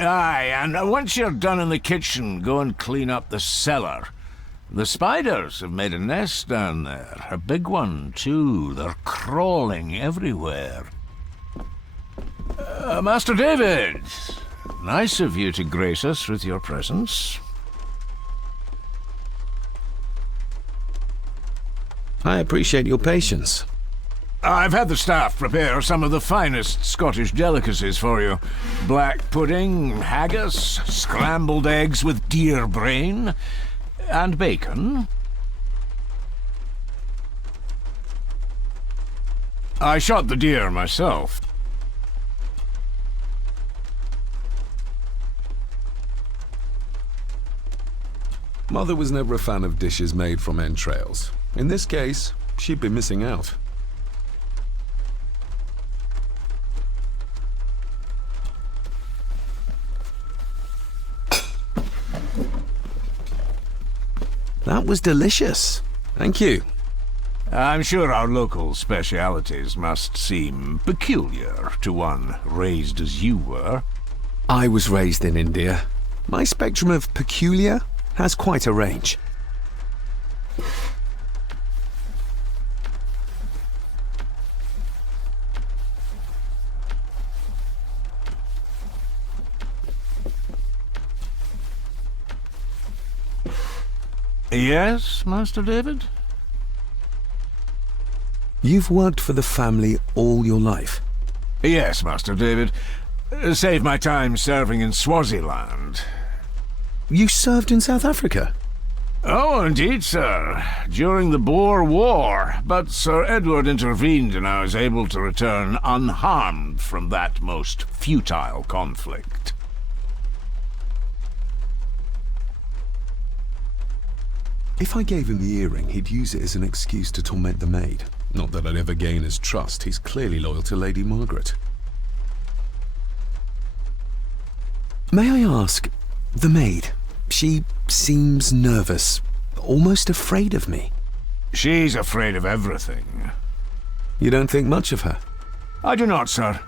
Aye, and once you're done in the kitchen, go and clean up the cellar. The spiders have made a nest down there. A big one, too. They're crawling everywhere. Master David, nice of you to grace us with your presence. I appreciate your patience. I've had the staff prepare some of the finest Scottish delicacies for you. Black pudding, haggis, scrambled eggs with deer brain, and bacon. I shot the deer myself. Mother was never a fan of dishes made from entrails. In this case, she'd be missing out. That was delicious. Thank you. I'm sure our local specialities must seem peculiar to one raised as you were. I was raised in India. My spectrum of peculiar has quite a range. Yes, Master David? You've worked for the family all your life? Yes, Master David. Saved my time serving in Swaziland. You served in South Africa? Oh, indeed, sir. During the Boer War. But Sir Edward intervened and I was able to return unharmed from that most futile conflict. If I gave him the earring, he'd use it as an excuse to torment the maid. Not that I'd ever gain his trust. He's clearly loyal to Lady Margaret. May I ask, the maid, she seems nervous, almost afraid of me. She's afraid of everything. You don't think much of her? I do not, sir.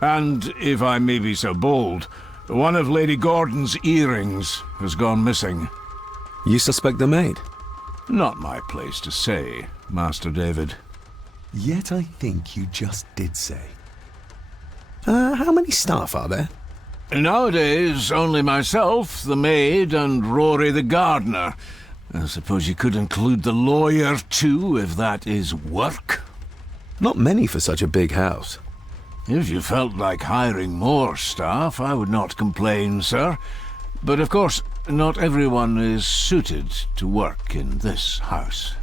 And, if I may be so bold, one of Lady Gordon's earrings has gone missing. You suspect the maid? Not my place to say, Master David. Yet I think you just did say. How many staff are there? Nowadays, only myself, the maid, and Rory the gardener. I suppose you could include the lawyer, too, if that is work. Not many for such a big house. If you felt like hiring more staff, I would not complain, sir. But of course, not everyone is suited to work in this house.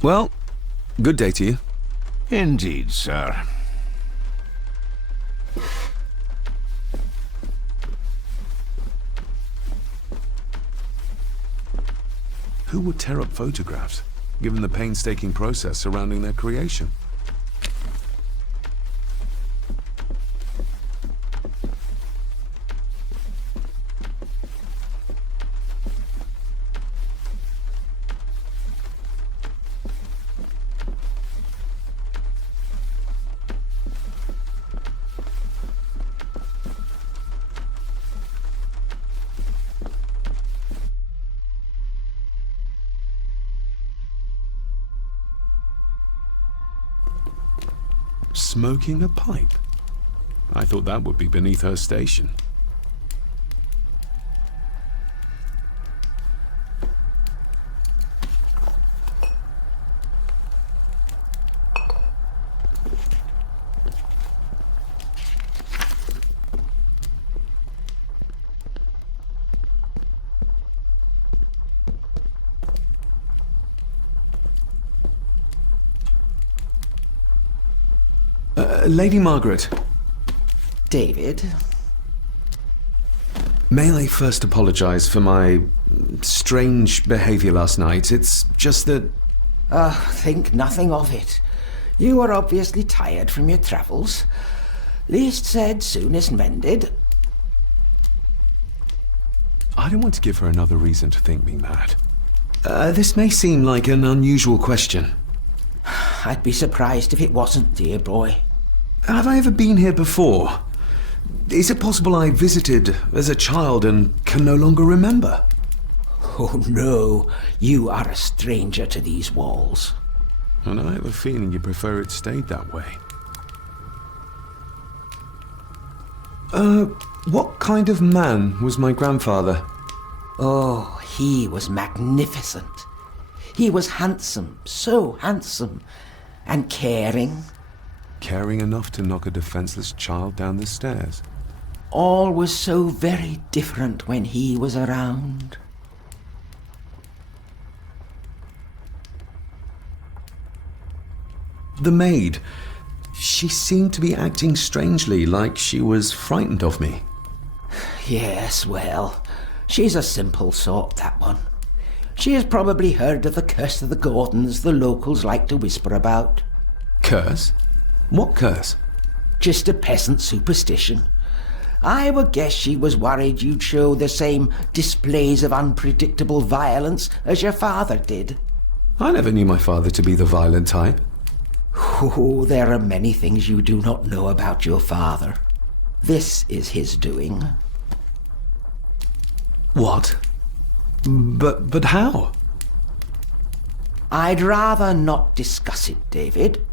Well, good day to you. Indeed, sir. Who would tear up photographs, given the painstaking process surrounding their creation? Smoking a pipe? I thought that would be beneath her station. Lady Margaret. David? May I first apologize for my strange behavior last night? It's just that... Think nothing of it. You are obviously tired from your travels. Least said, soonest mended. I don't want to give her another reason to think me mad. This may seem like an unusual question. I'd be surprised if it wasn't, dear boy. Have I ever been here before? Is it possible I visited as a child and can no longer remember? Oh no, you are a stranger to these walls. And I have a feeling you prefer it stayed that way. What kind of man was my grandfather? Oh, he was magnificent. He was handsome, so handsome, and caring. Caring enough to knock a defenseless child down the stairs. All was so very different when he was around. The maid. She seemed to be acting strangely, like she was frightened of me. Yes, well, she's a simple sort, that one. She has probably heard of the curse of the Gordons the locals like to whisper about. Curse? What curse? Just a peasant superstition. I would guess she was worried you'd show the same displays of unpredictable violence as your father did. I never knew my father to be the violent type. Oh, there are many things you do not know about your father. This is his doing. What? But how? I'd rather not discuss it, David.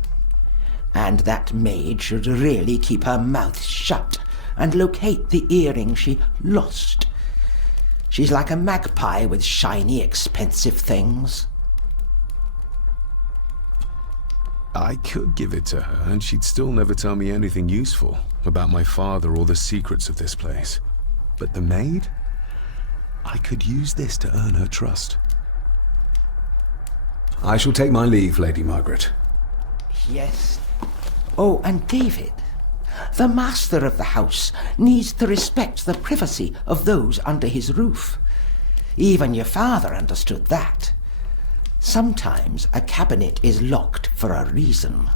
And that maid should really keep her mouth shut and locate the earring she lost. She's like a magpie with shiny, expensive things. I could give it to her, and she'd still never tell me anything useful about my father or the secrets of this place. But the maid? I could use this to earn her trust. I shall take my leave, Lady Margaret. Yes. Oh, and David, the master of the house needs to respect the privacy of those under his roof. Even your father understood that. Sometimes a cabinet is locked for a reason.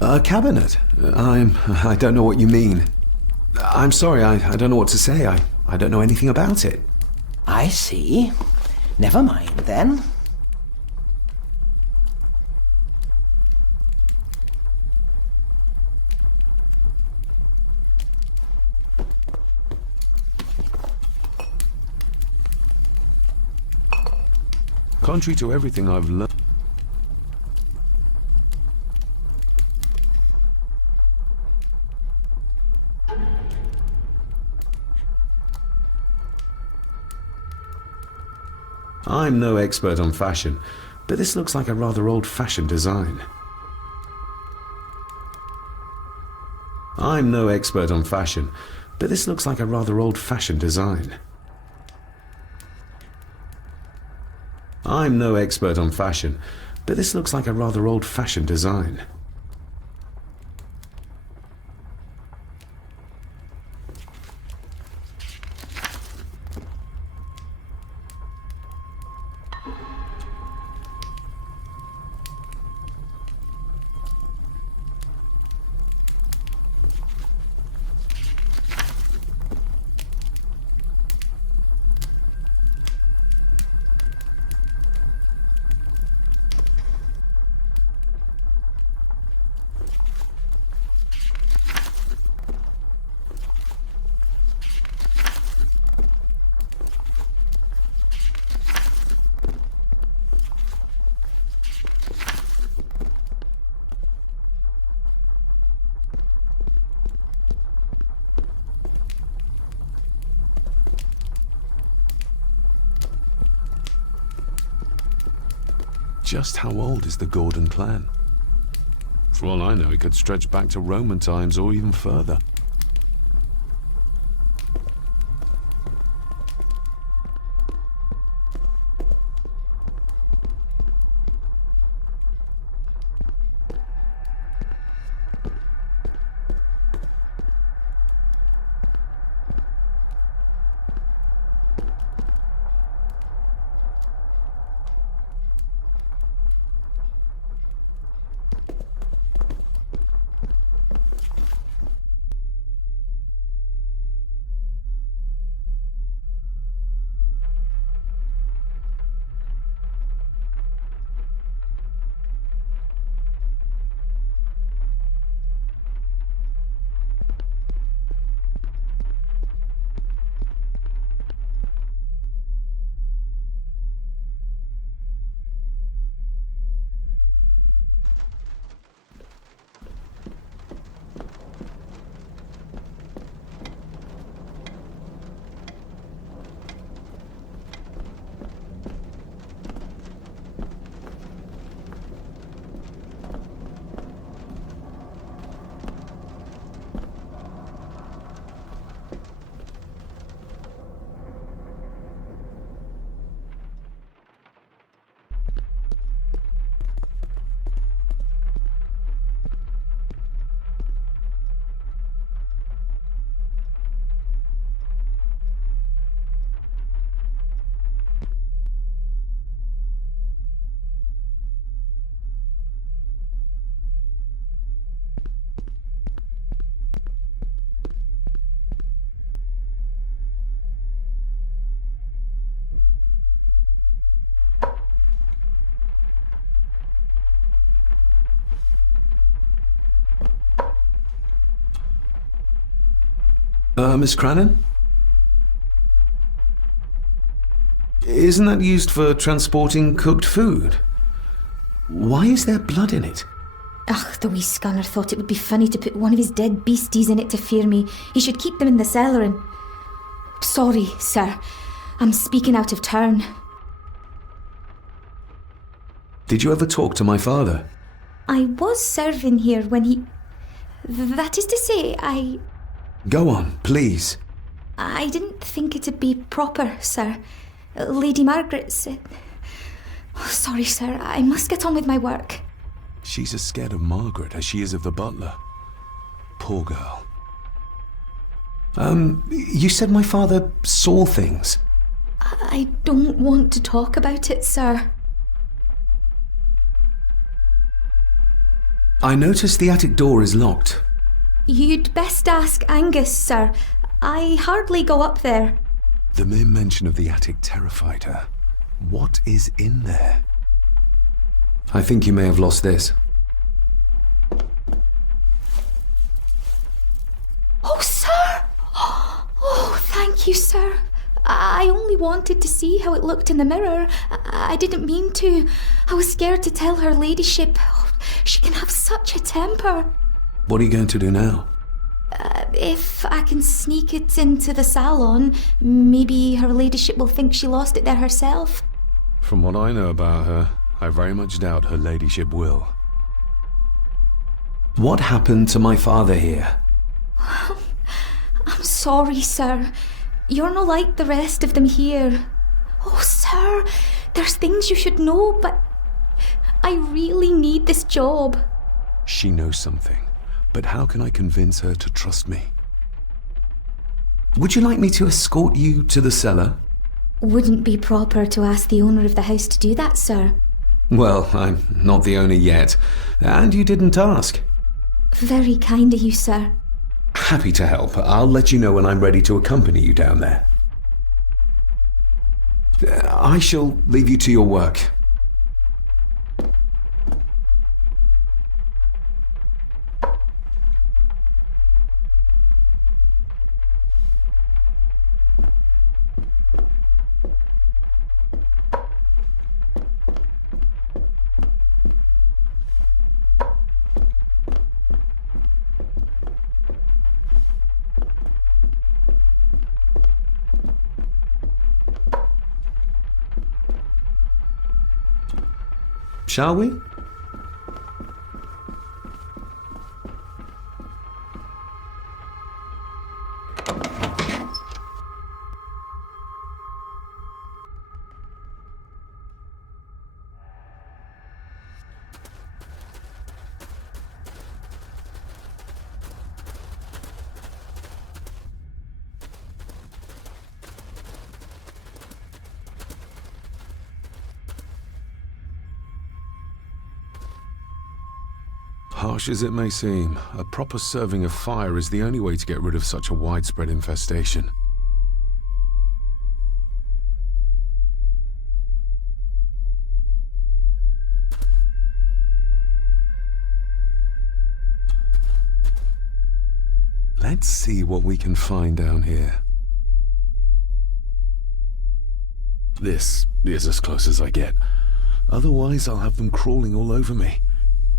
A cabinet? I don't know what you mean. I'm sorry, I don't know what to say. I don't know anything about it. I see. Never mind, then. Contrary to everything I've learned... I'm no expert on fashion, but this looks like a rather old-fashioned design. I'm no expert on fashion, but this looks like a rather old-fashioned design. I'm no expert on fashion, but this looks like a rather old-fashioned design. Just how old is the Gordon clan? For all I know, it could stretch back to Roman times or even further. Miss Crannan? Isn't that used for transporting cooked food? Why is there blood in it? Ugh, the wee scunner thought it would be funny to put one of his dead beasties in it to fear me. He should keep them in the cellar and... Sorry, sir. I'm speaking out of turn. Did you ever talk to my father? I was serving here when he... That is to say, Go on, please. I didn't think it'd be proper, sir. Lady Margaret said... Oh, sorry, sir. I must get on with my work. She's as scared of Margaret as she is of the butler. Poor girl. You said my father saw things. I don't want to talk about it, sir. I noticed the attic door is locked. You'd best ask Angus, sir. I hardly go up there. The mere mention of the attic terrified her. What is in there? I think you may have lost this. Oh, sir! Oh, thank you, sir. I only wanted to see how it looked in the mirror. I didn't mean to. I was scared to tell her ladyship. She can have such a temper. What are you going to do now? If I can sneak it into the salon, maybe her ladyship will think she lost it there herself. From what I know about her, I very much doubt her ladyship will. What happened to my father here? I'm sorry, sir. You're not like the rest of them here. Oh, sir, there's things you should know, but I really need this job. She knows something, but how can I convince her to trust me? Would you like me to escort you to the cellar? Wouldn't be proper to ask the owner of the house to do that, sir. Well, I'm not the owner yet, and you didn't ask. Very kind of you, sir. Happy to help. I'll let you know when I'm ready to accompany you down there. I shall leave you to your work. Shall we? Harsh as it may seem, a proper serving of fire is the only way to get rid of such a widespread infestation. Let's see what we can find down here. This is as close as I get. Otherwise, I'll have them crawling all over me.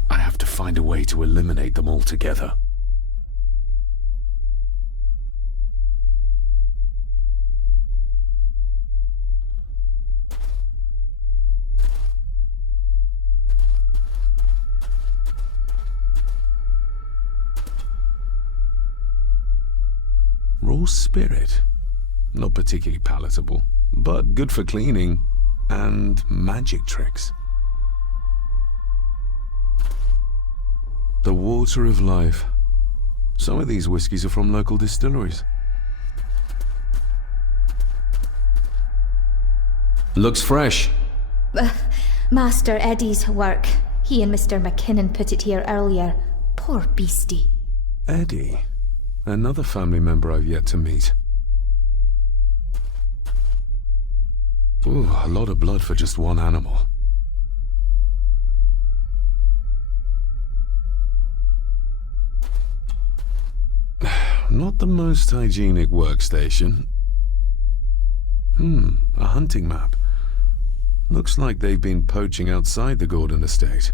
I have to find a way to eliminate them altogether. Raw spirit. Not particularly palatable, but good for cleaning and magic tricks. The water of life. Some of these whiskies are from local distilleries. Looks fresh. Master Eddie's work. He and Mr. McKinnon put it here earlier. Poor beastie. Eddie. Another family member I've yet to meet. Ooh, a lot of blood for just one animal. not the most hygienic workstation. A hunting map. Looks like they've been poaching outside the Gordon estate.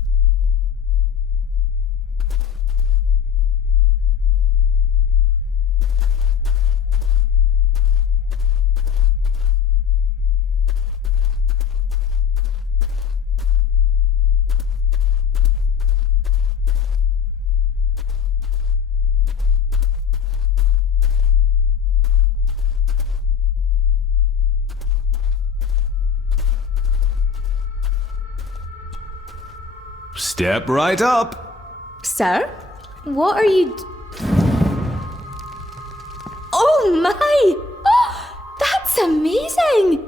Step right up! Sir? What are you... Oh my! Oh, that's amazing!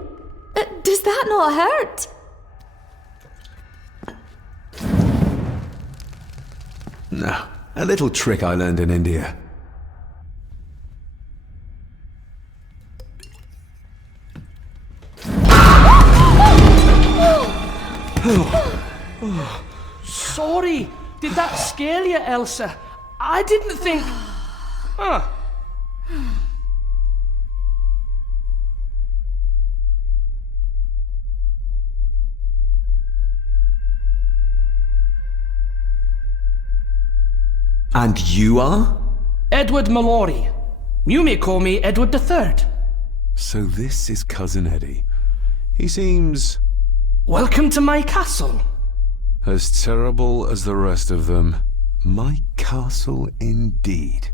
Does that not hurt? No, a little trick I learned in India. Sorry, did that scare you, Ailsa? I didn't think... Huh. And you are? Edward Mallory. You may call me Edward III. So this is Cousin Eddie. He seems... Welcome to my castle. as terrible as the rest of them. My castle indeed.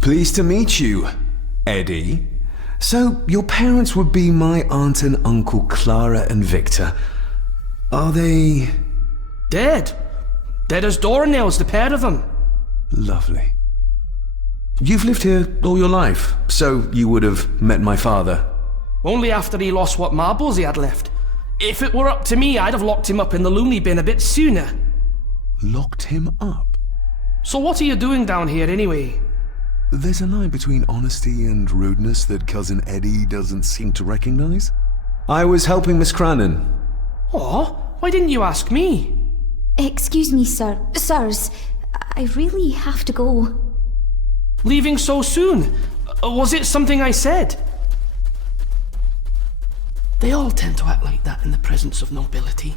Pleased to meet you, Eddie. So, your parents would be my aunt and uncle Clara and Victor. Are they... Dead. Dead as doornails, the pair of them. Lovely. You've lived here all your life, so you would have met my father. Only after he lost what marbles he had left. If it were up to me, I'd have locked him up in the loony bin a bit sooner. Locked him up? So what are you doing down here anyway? There's a line between honesty and rudeness that Cousin Eddie doesn't seem to recognize. I was helping Miss Crannan. Oh, why didn't you ask me? Excuse me, sirs. I really have to go. Leaving so soon? Was it something I said? They all tend to act like that in the presence of nobility.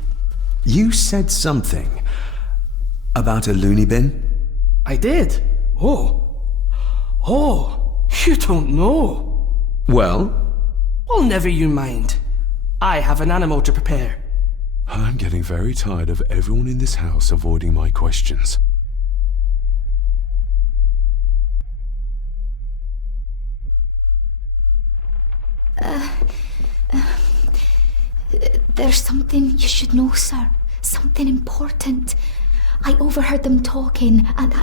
You said something about a loony bin? I did. Oh, you don't know. Well? Well, never you mind. I have an animal to prepare. I'm getting very tired of everyone in this house avoiding my questions. There's something you should know, sir. Something important. I overheard them talking, and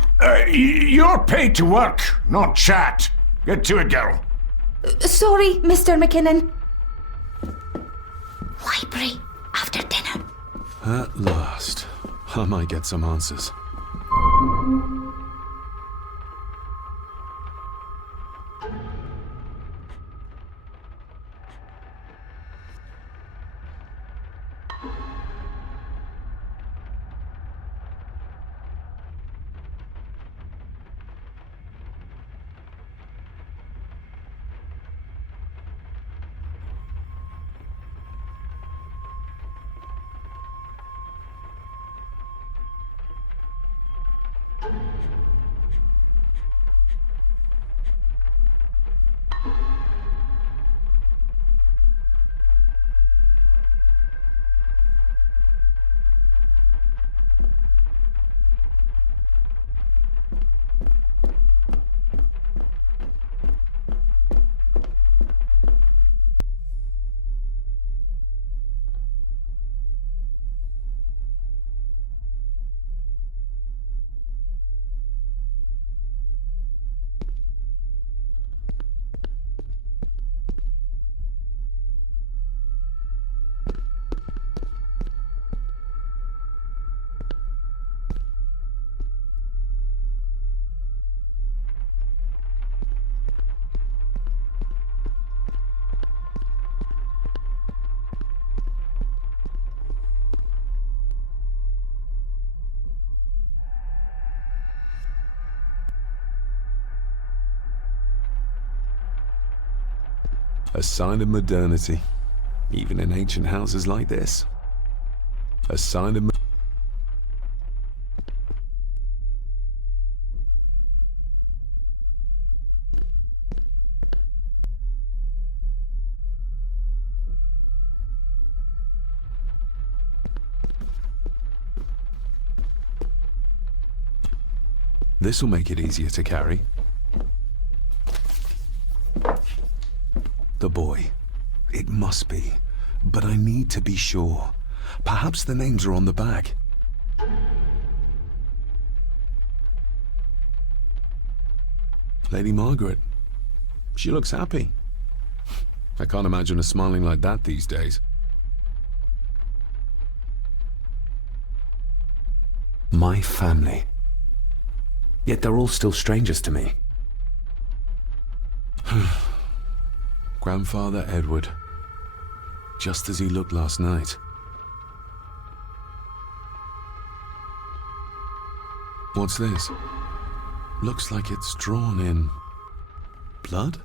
You're paid to work, not chat. Get to it, girl. Sorry, Mr. McKinnon. Library, after dinner. At last, I might get some answers. A sign of modernity, even in ancient houses like this. A sign of... This'll make it easier to carry. The boy. It must be. But I need to be sure. Perhaps the names are on the back. Lady Margaret. She looks happy. I can't imagine her smiling like that these days. My family. Yet they're all still strangers to me. Grandfather Edward. Just as he looked last night. What's this? Looks like it's drawn in... blood?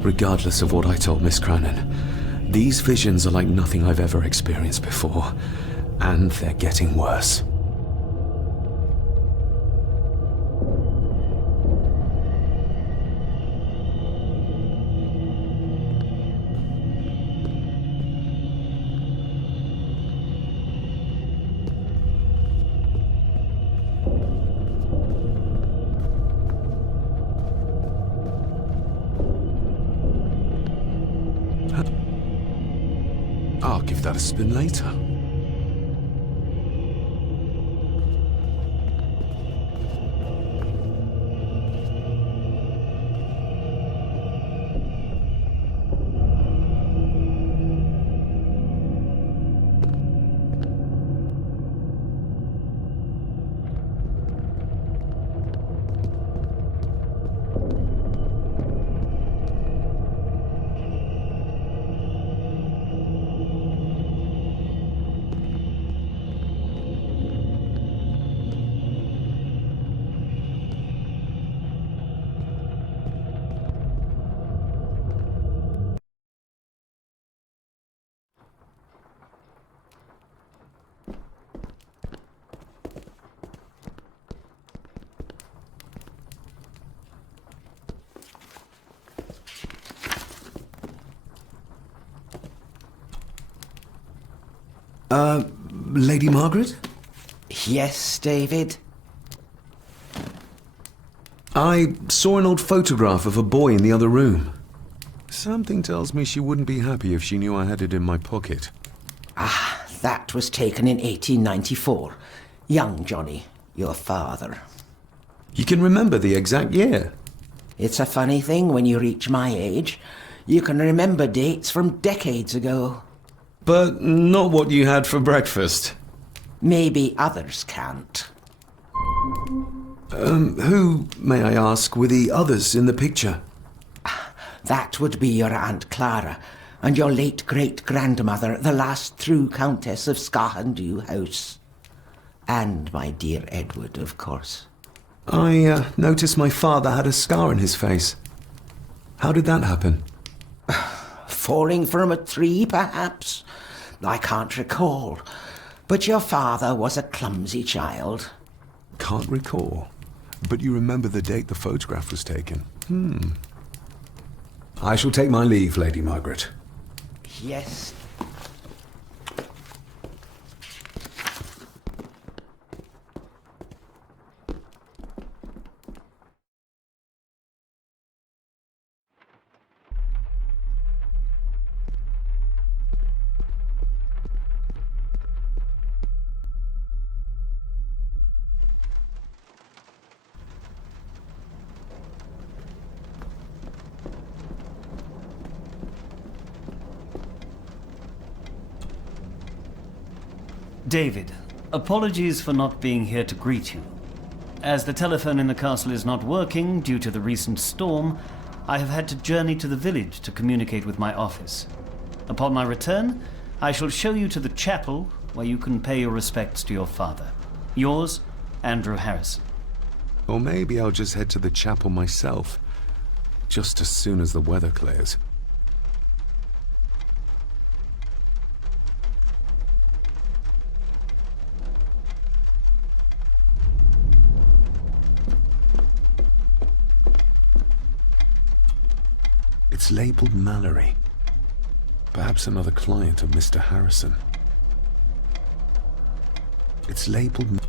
Regardless of what I told Miss Crannan, these visions are like nothing I've ever experienced before, and they're getting worse. I'll give that a spin later. Lady Margaret? Yes, David? I saw an old photograph of a boy in the other room. Something tells me she wouldn't be happy if she knew I had it in my pocket. Ah, that was taken in 1894. Young Johnny, your father. You can remember the exact year. It's a funny thing when you reach my age. You can remember dates from decades ago. But not what you had for breakfast. Maybe others can't. Who, may I ask, were the others in the picture? That would be your Aunt Clara and your late great-grandmother, the last true Countess of Scahandew House. And my dear Edward, of course. I noticed my father had a scar on his face. How did that happen? Falling from a tree, perhaps? I can't recall. But your father was a clumsy child. Can't recall. But you remember the date the photograph was taken. I shall take my leave, Lady Margaret. Yes. David, apologies for not being here to greet you. As the telephone in the castle is not working due to the recent storm, I have had to journey to the village to communicate with my office. Upon my return, I shall show you to the chapel where you can pay your respects to your father. Yours, Andrew Harrison. Or maybe I'll just head to the chapel myself, just as soon as the weather clears. It's labeled Mallory. Perhaps another client of Mr. Harrison. It's labeled...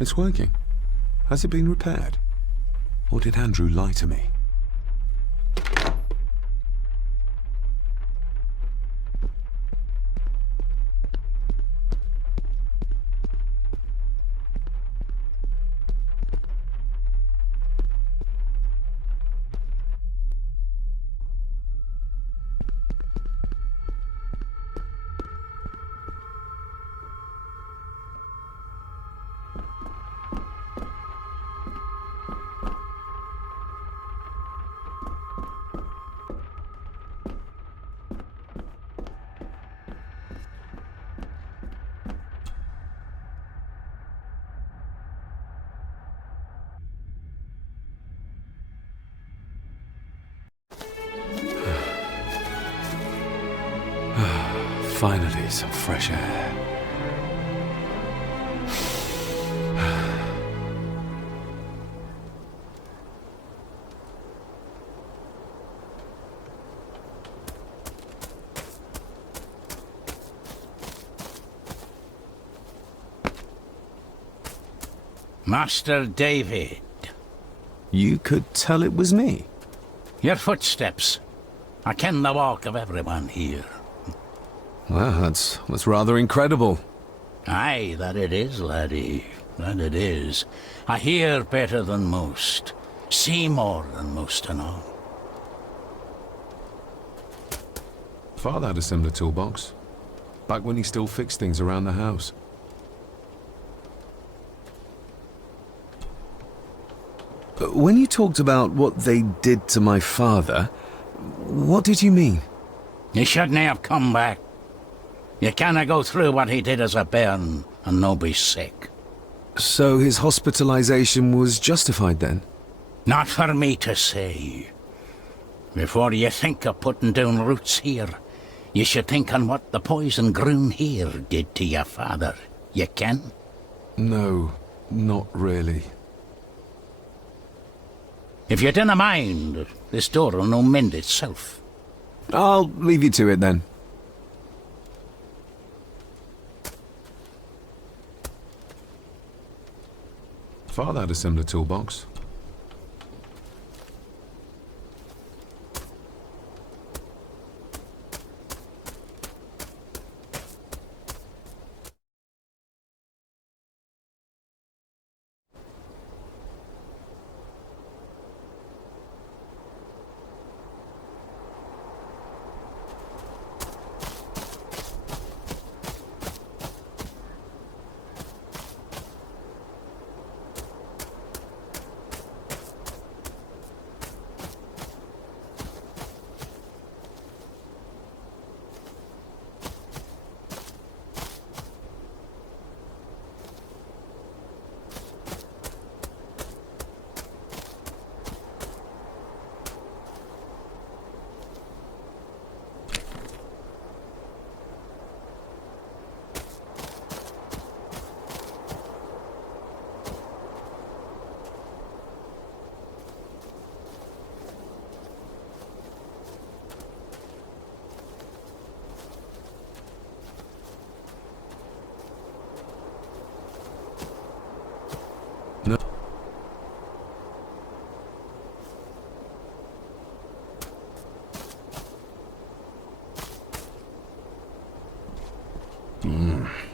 It's working. Has it been repaired? Or did Andrew lie to me? Finally, some fresh air. Master David. You could tell it was me. Your footsteps. I ken the walk of everyone here. Well, that's rather incredible. Aye, that it is, laddie. That it is. I hear better than most. See more than most and all. Father had a similar toolbox. Back when he still fixed things around the house. When you talked about what they did to my father, what did you mean? You shouldn't have come back. You canna go through what he did as a bairn and no be sick. So his hospitalization was justified then? Not for me to say. Before you think of putting down roots here, you should think on what the poison grown here did to your father. You can? No, not really. If you dinna mind, this door'll no mend itself. I'll leave you to it then. Father had a similar toolbox.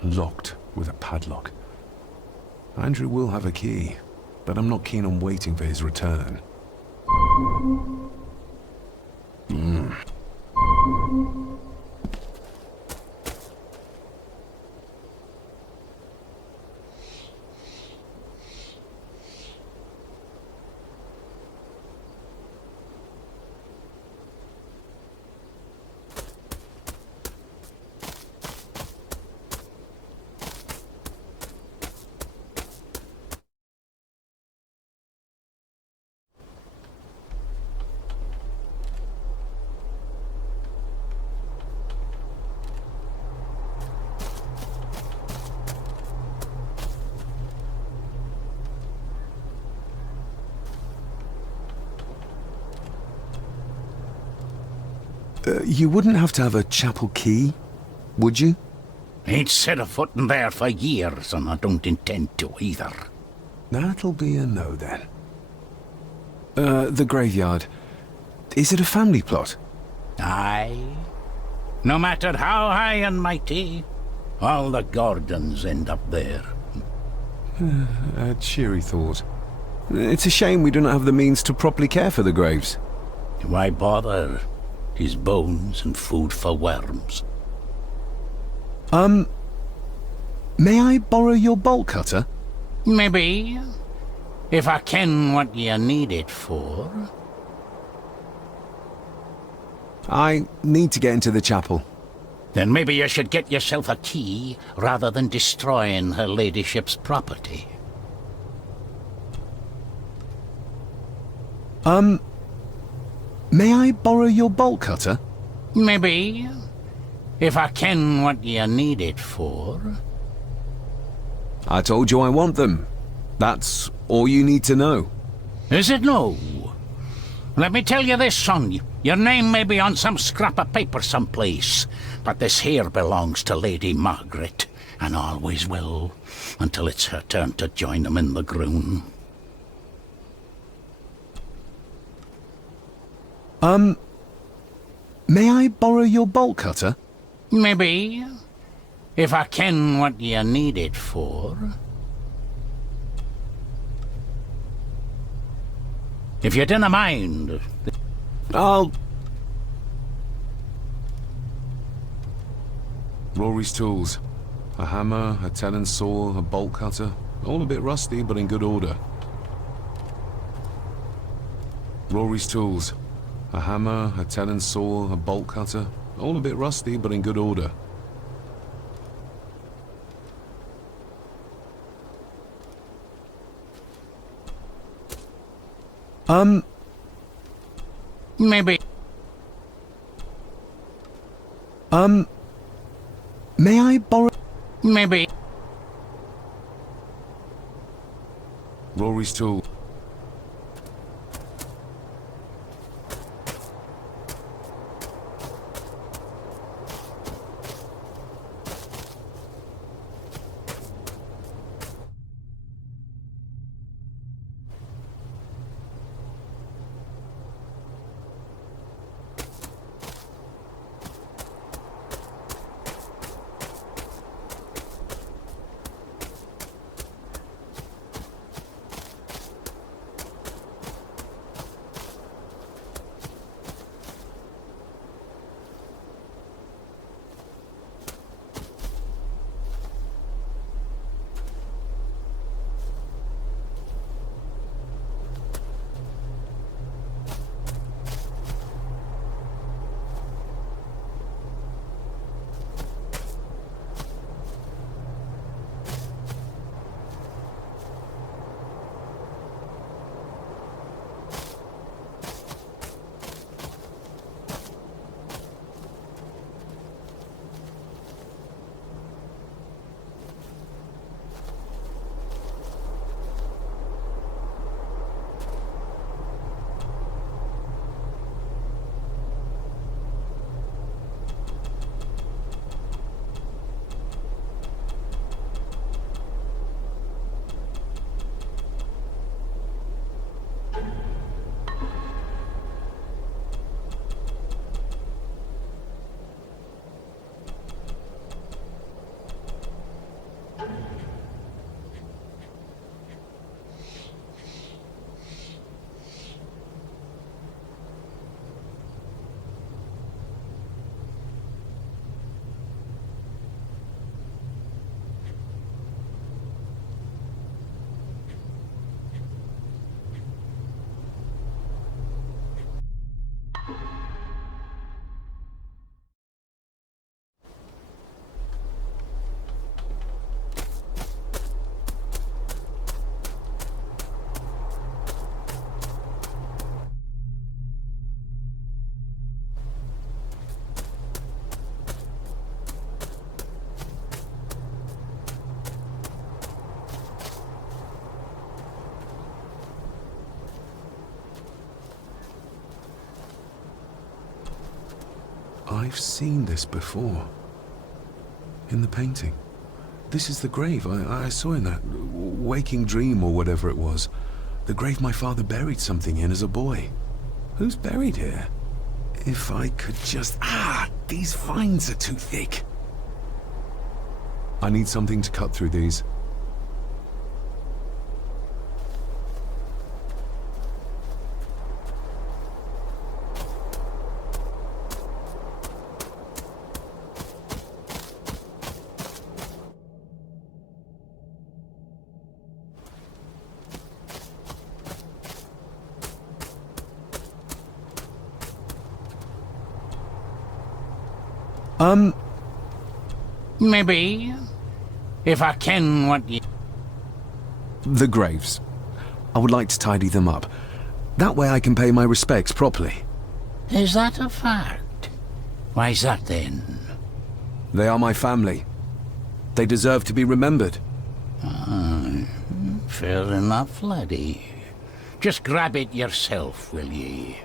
Locked with a padlock. Andrew will have a key, but I'm not keen on waiting for his return. You wouldn't have to have a chapel key, would you? Ain't set a foot in there for years, and I don't intend to either. That'll be a no then. The graveyard. Is it a family plot? Aye. No matter how high and mighty, all the Gordons end up there. A cheery thought. It's a shame we don't have the means to properly care for the graves. Why bother? His bones and food for worms. May I borrow your bolt cutter? Maybe. If I ken what you need it for. I need to get into the chapel. Then maybe you should get yourself a key rather than destroying her ladyship's property. May I borrow your bolt cutter? Maybe. If I ken what you need it for. I told you I want them. That's all you need to know. Is it no? Let me tell you this, son. Your name may be on some scrap of paper someplace, but this here belongs to Lady Margaret, and always will, until it's her turn to join them in the groon. May I borrow your bolt cutter? Maybe. If I ken what you need it for. If you dinna mind. I'll... Rory's tools. A hammer, a tenon saw, a bolt cutter. All a bit rusty, but in good order. Rory's tools. A hammer, a tenon saw, a bolt cutter. All a bit rusty, but in good order. Maybe. May I borrow? Maybe. Rory's tool. I've seen this before. In the painting. This is the grave I saw in that waking dream or whatever it was. The grave my father buried something in as a boy. Who's buried here? If I could just... these vines are too thick. I need something to cut through these. Maybe. If I can, what you... The graves. I would like to tidy them up. That way I can pay my respects properly. Is that a fact? Why's that then? They are my family. They deserve to be remembered. Fair enough, laddie. Just grab it yourself, will ye?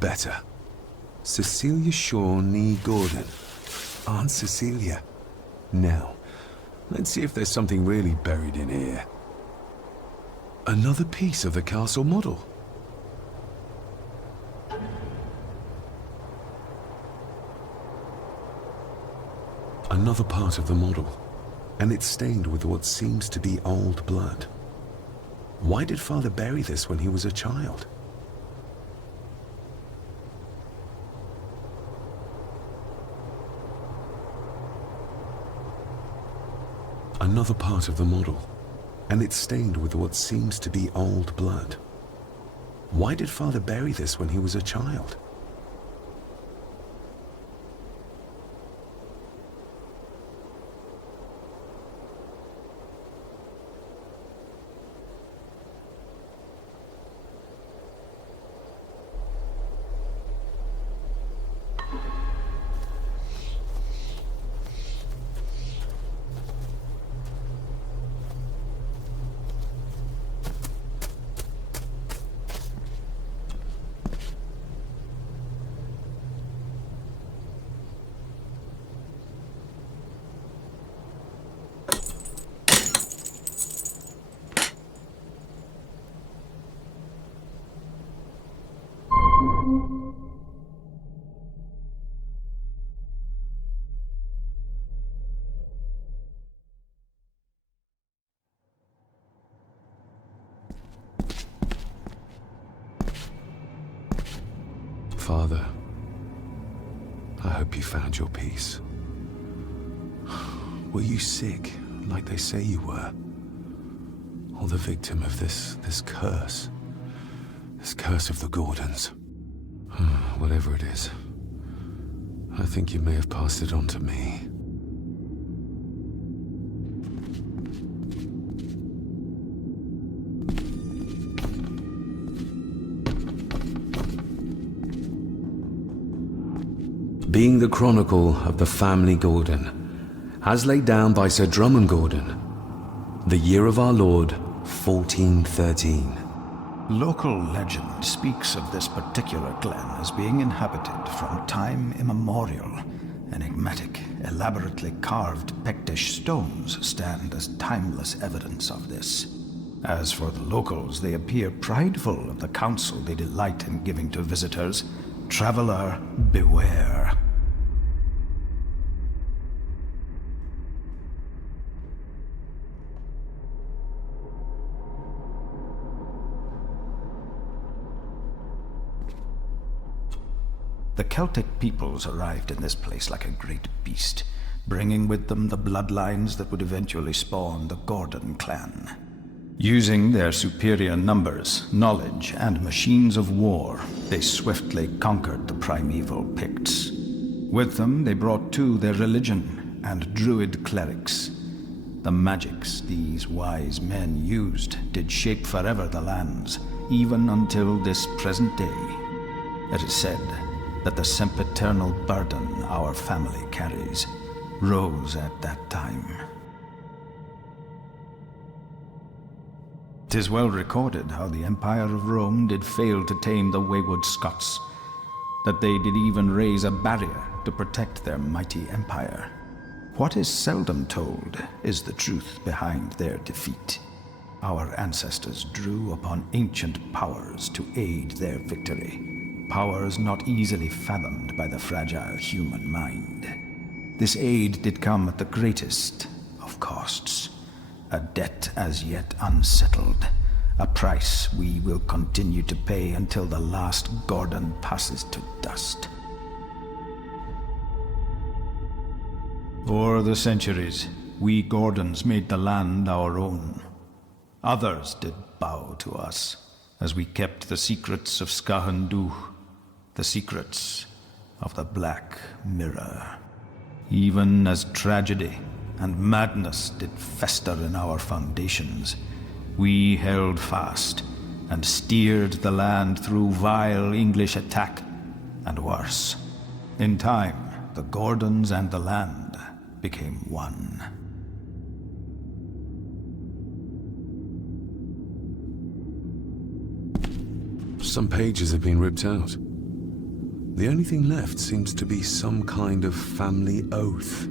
Better. Cecilia Shaw Nee Gordon. Aunt Cecilia. Now, let's see if there's something really buried in here. Another piece of the castle model. Another part of the model, and it's stained with what seems to be old blood. Why did Father bury this when he was a child? Another part of the model, and it's stained with what seems to be old blood. Why did Father bury this when he was a child? Father, I hope you found your peace. Were you sick, like they say you were? Or the victim of this curse? This curse of the Gordons? Whatever it is, I think you may have passed it on to me. Being the chronicle of the family Gordon, as laid down by Sir Drummond Gordon, the year of our Lord, 1413. Local legend speaks of this particular glen as being inhabited from time immemorial. Enigmatic, elaborately carved Pictish stones stand as timeless evidence of this. As for the locals, they appear prideful of the counsel they delight in giving to visitors. Traveler, beware. The Celtic peoples arrived in this place like a great beast, bringing with them the bloodlines that would eventually spawn the Gordon clan. Using their superior numbers, knowledge, and machines of war, they swiftly conquered the primeval Picts. With them, they brought too their religion and druid clerics. The magics these wise men used did shape forever the lands, even until this present day. It is said that the sempiternal burden our family carries rose at that time. 'Tis well recorded how the Empire of Rome did fail to tame the wayward Scots, that they did even raise a barrier to protect their mighty empire. What is seldom told is the truth behind their defeat. Our ancestors drew upon ancient powers to aid their victory, powers not easily fathomed by the fragile human mind. This aid did come at the greatest of costs. A debt as yet unsettled, a price we will continue to pay until the last Gordon passes to dust. O'er the centuries, we Gordons made the land our own. Others did bow to us, as we kept the secrets of Scahandu, the secrets of the Black Mirror. Even as tragedy and madness did fester in our foundations, we held fast and steered the land through vile English attack and worse. In time, the Gordons and the land became one. Some pages have been ripped out. The only thing left seems to be some kind of family oath.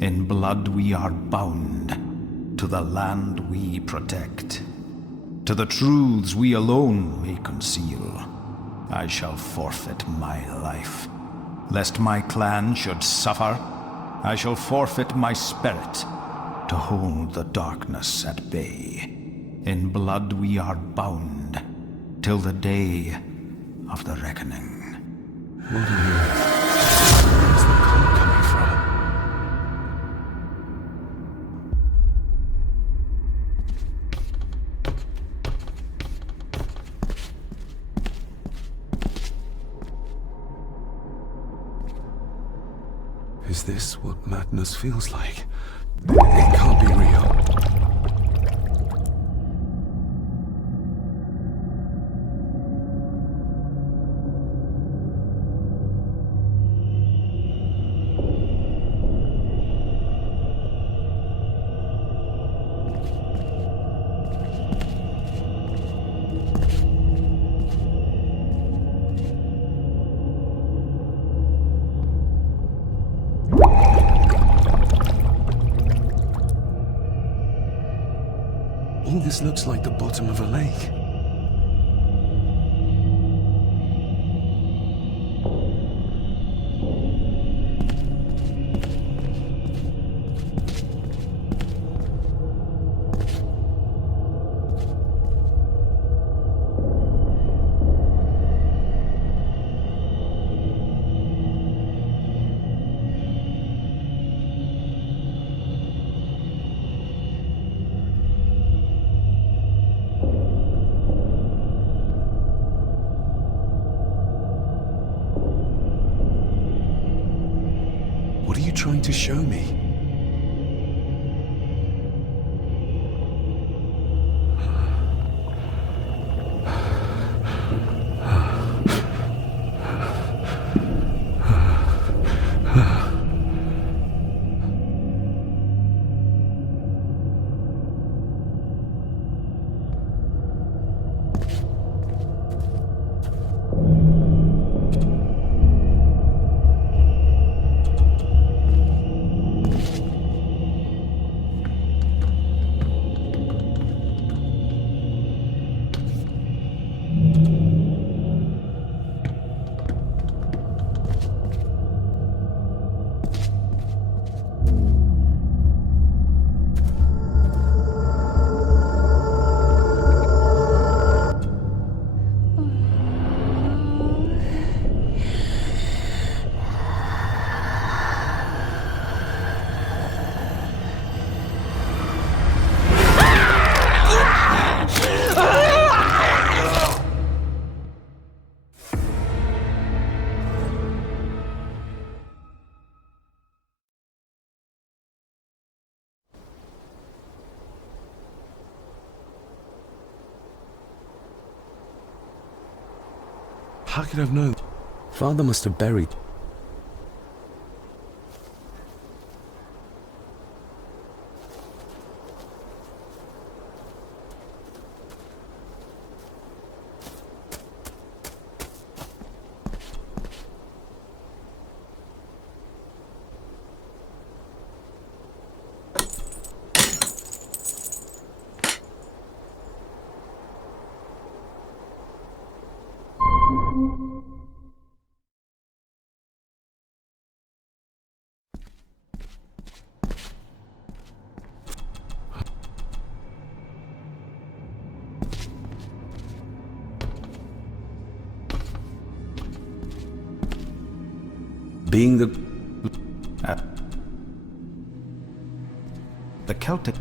In blood we are bound to the land we protect, to the truths we alone may conceal. I shall forfeit my life, lest my clan should suffer I shall forfeit my spirit to hold the darkness at bay. In blood we are bound till the day of the reckoning. What are you? Where's the call coming from? Is this what madness feels like? It can't be real. All this looks like the bottom of a lake. What are you trying to show me? How could I have known? Father must have buried. Being the Celtic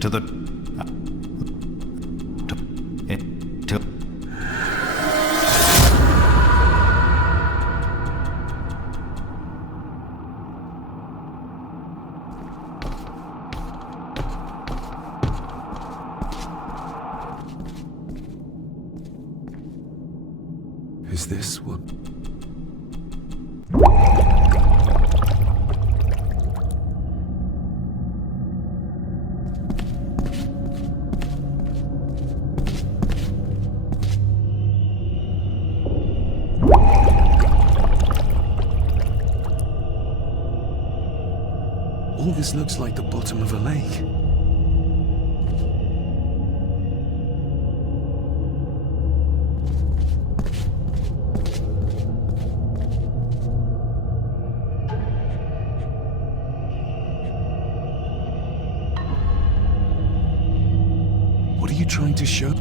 to the Is this what? All this looks like the bottom of a lake. What are you trying to show?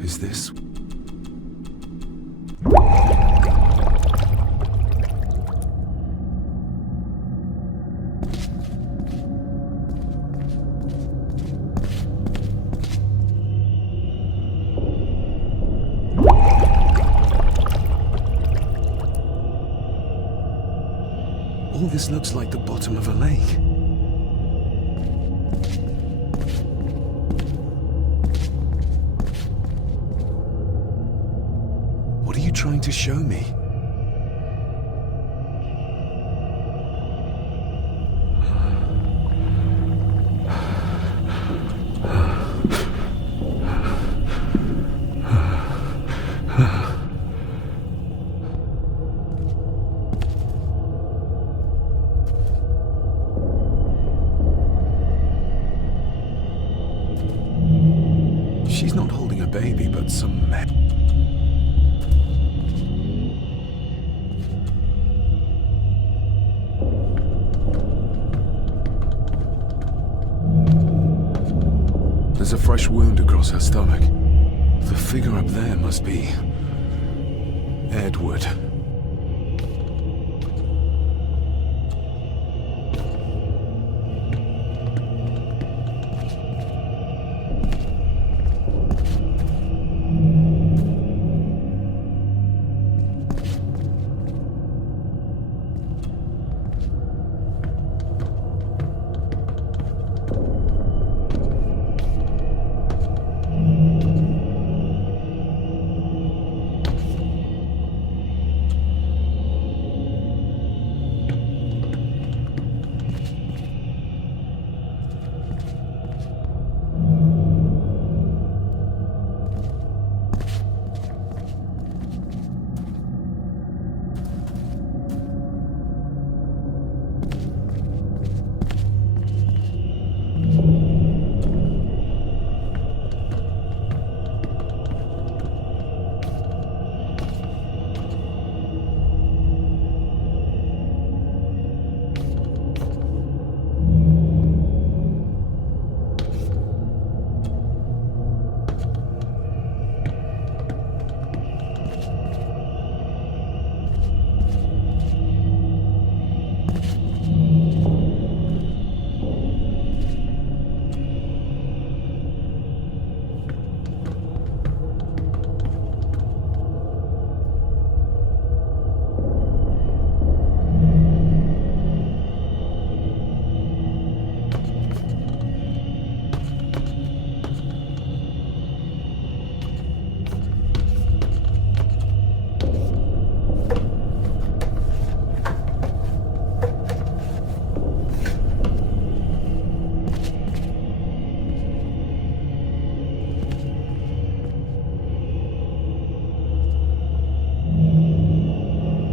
Is this? All this looks like the bottom of a lake. are you trying to show me? She's not holding a baby, but some... There's a fresh wound across her stomach. The figure up there must be... Edward.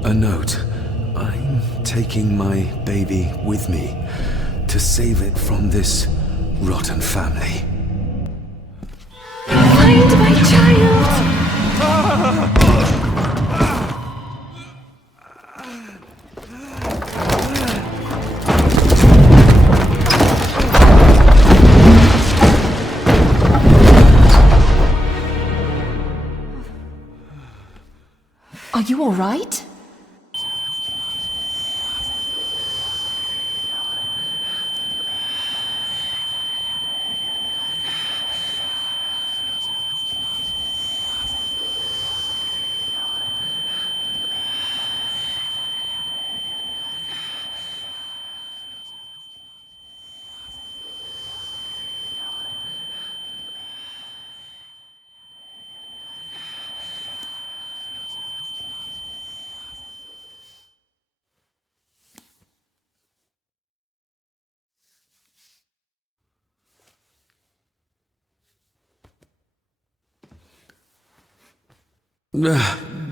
A note. I'm taking my baby with me to save it from this rotten family. Find my child! Are you all right?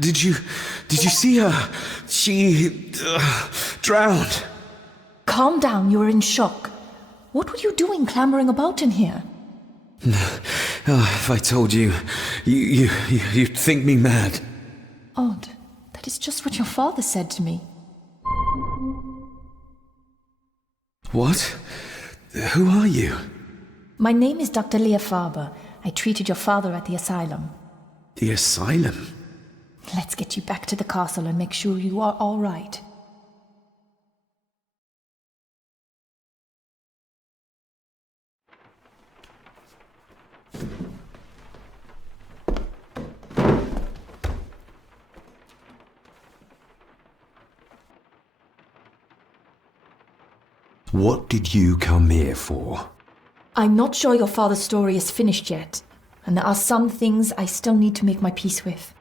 Did you see her? She drowned. Calm down, you were in shock. What were you doing clambering about in here? If I told you, you'd think me mad. Odd. That is just what your father said to me. What? Who are you? My name is Dr. Leah Farber. I treated your father at the asylum. The asylum? Let's get you back to the castle and make sure you are all right. What did you come here for? I'm not sure your father's story is finished yet, and there are some things I still need to make my peace with.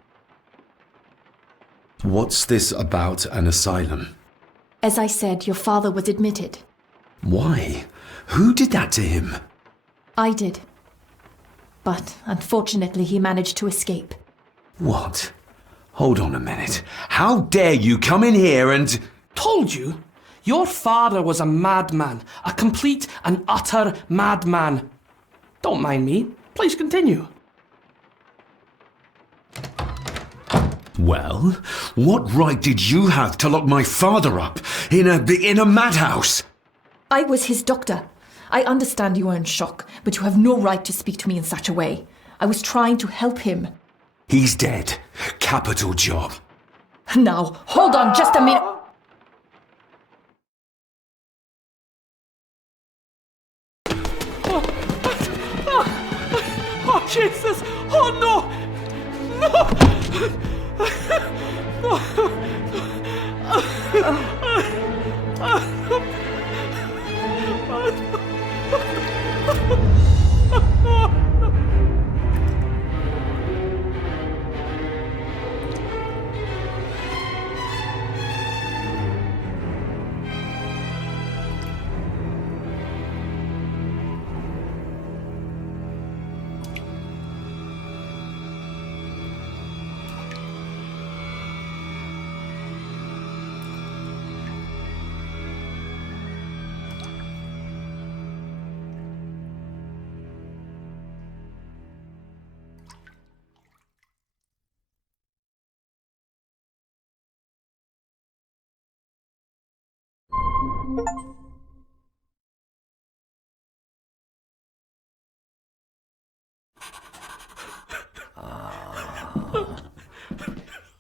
What's this about an asylum? As I said, your father was admitted. Why? Who did that to him? I did. But unfortunately, he managed to escape. What? Hold on a minute. How dare you come in here and... Told you? Your father was a madman. A complete and utter madman. Don't mind me. Please continue. Well, what right did you have to lock my father up in a madhouse? I was his doctor. I understand you are in shock, but you have no right to speak to me in such a way. I was trying to help him. He's dead. Capital job. Now, hold on just a minute. Oh, Jesus! Oh, no!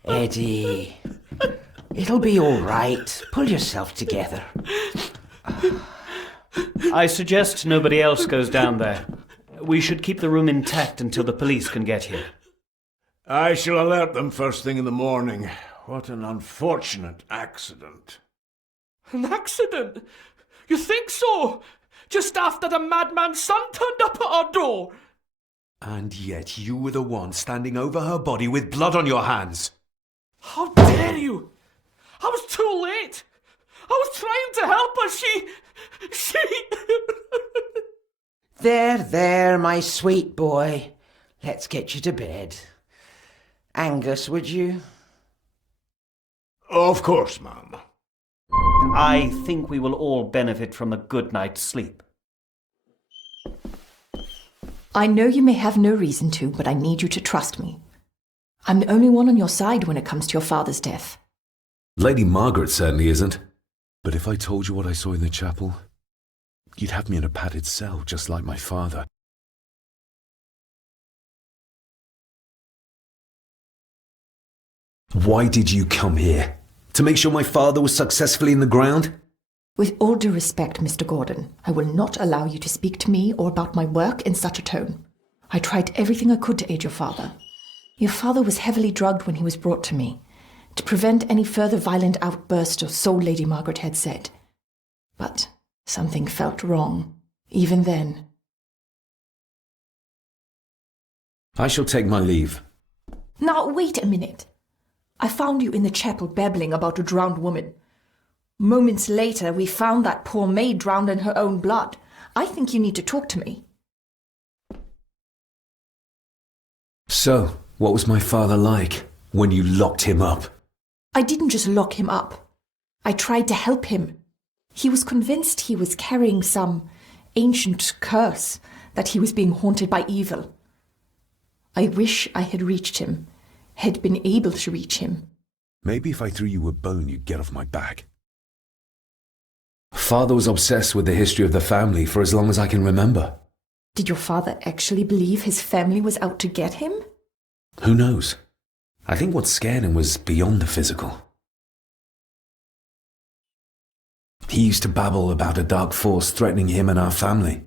Eddie, it'll be all right. Pull yourself together. I suggest nobody else goes down there. We should keep the room intact until the police can get here. I shall alert them first thing in the morning. What an unfortunate accident. An accident? You think so? Just after the madman's son turned up at our door? And yet you were the one standing over her body with blood on your hands. How dare you! I was too late! I was trying to help her, she... There, my sweet boy. Let's get you to bed. Angus, would you? Of course, ma'am. I think we will all benefit from a good night's sleep. I know you may have no reason to, but I need you to trust me. I'm the only one on your side when it comes to your father's death. Lady Margaret certainly isn't. But if I told you what I saw in the chapel, you'd have me in a padded cell, just like my father. Why did you come here? To make sure my father was successfully in the ground? With all due respect, Mr. Gordon, I will not allow you to speak to me or about my work in such a tone. I tried everything I could to aid your father. Your father was heavily drugged when he was brought to me, to prevent any further violent outburst, or so Lady Margaret had said. But something felt wrong, even then. I shall take my leave. Now, wait a minute. I found you in the chapel babbling about a drowned woman. Moments later, we found that poor maid drowned in her own blood. I think you need to talk to me. So, what was my father like when you locked him up? I didn't just lock him up. I tried to help him. He was convinced he was carrying some ancient curse, that he was being haunted by evil. I wish I had reached him, had been able to reach him. Maybe if I threw you a bone, you'd get off my back. Father was obsessed with the history of the family for as long as I can remember. Did your father actually believe his family was out to get him? Who knows? I think what scared him was beyond the physical. He used to babble about a dark force threatening him and our family.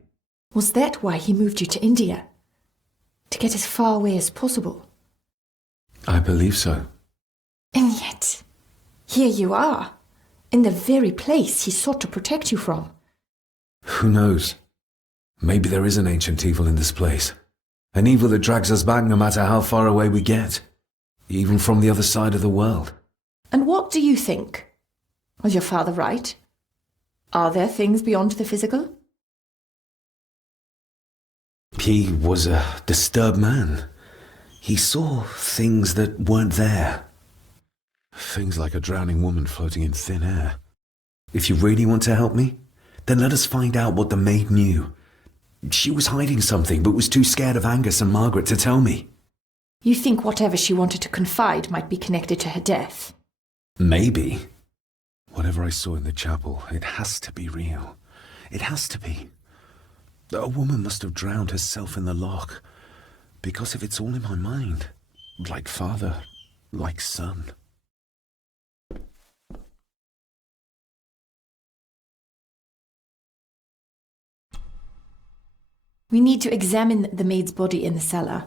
Was that why he moved you to India? To get as far away as possible? I believe so. And yet, here you are, in the very place he sought to protect you from. Who knows? Maybe there is an ancient evil in this place. An evil that drags us back no matter how far away we get. Even from the other side of the world. And what do you think? Was your father right? Are there things beyond the physical? He was a disturbed man. He saw things that weren't there. Things like a drowning woman floating in thin air. If you really want to help me, then let us find out what the maid knew. She was hiding something, but was too scared of Angus and Margaret to tell me. You think whatever she wanted to confide might be connected to her death? Maybe. Whatever I saw in the chapel, it has to be real. It has to be. A woman must have drowned herself in the loch. Because if it's all in my mind, like father, like son. We need to examine the maid's body in the cellar.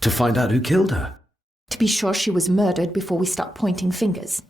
To find out who killed her? To be sure she was murdered before we start pointing fingers.